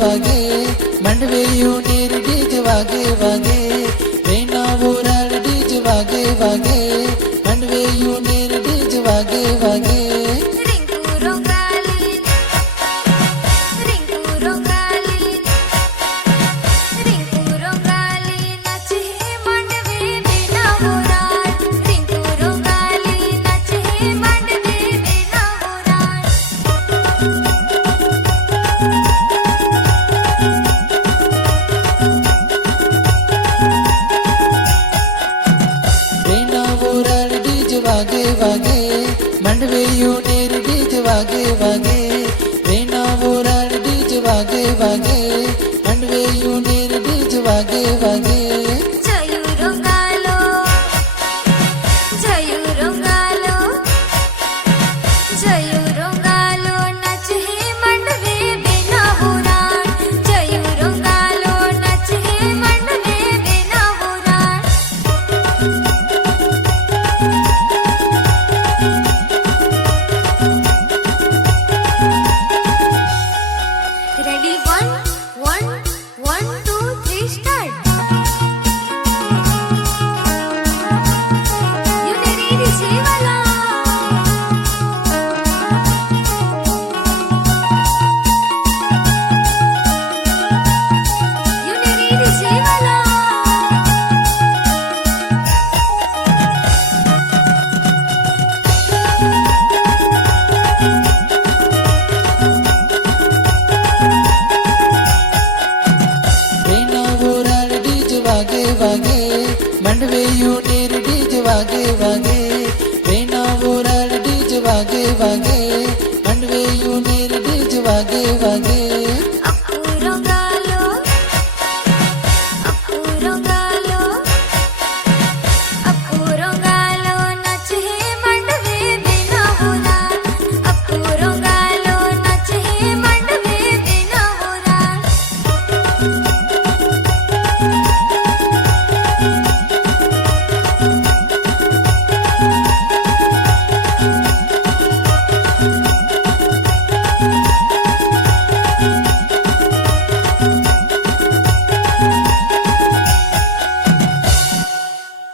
वागे मंडवे यूनिर डीज वागे वागे वेना वोराल डीज वागे वागे मंडवे यूनिर डीज वागे वागे रिंकू रोंगाली नाचे मंडवे वेना वोराल रिंकू रोंगाली नाचे मंडवे वेना वोराल वेना वोराल डीज वागे वागे मंडवे यूनिर डीज वागे वागे वेना वोराल डीज वागे वागे मंडवे यूनिर डीज वागे वागे जयू रोंगालो नाचे मंडवे वेना वोराल जयू रोंगालो नाचे मंडवे वेना वोराल Ready? 1, 2, 3, start. You ready, Shivala? You ready, Shivala? वेना वोराल डीज वागे वागे मंडवे यूनिर डीज वागे वागे वेना वोराल डीज वागे वागे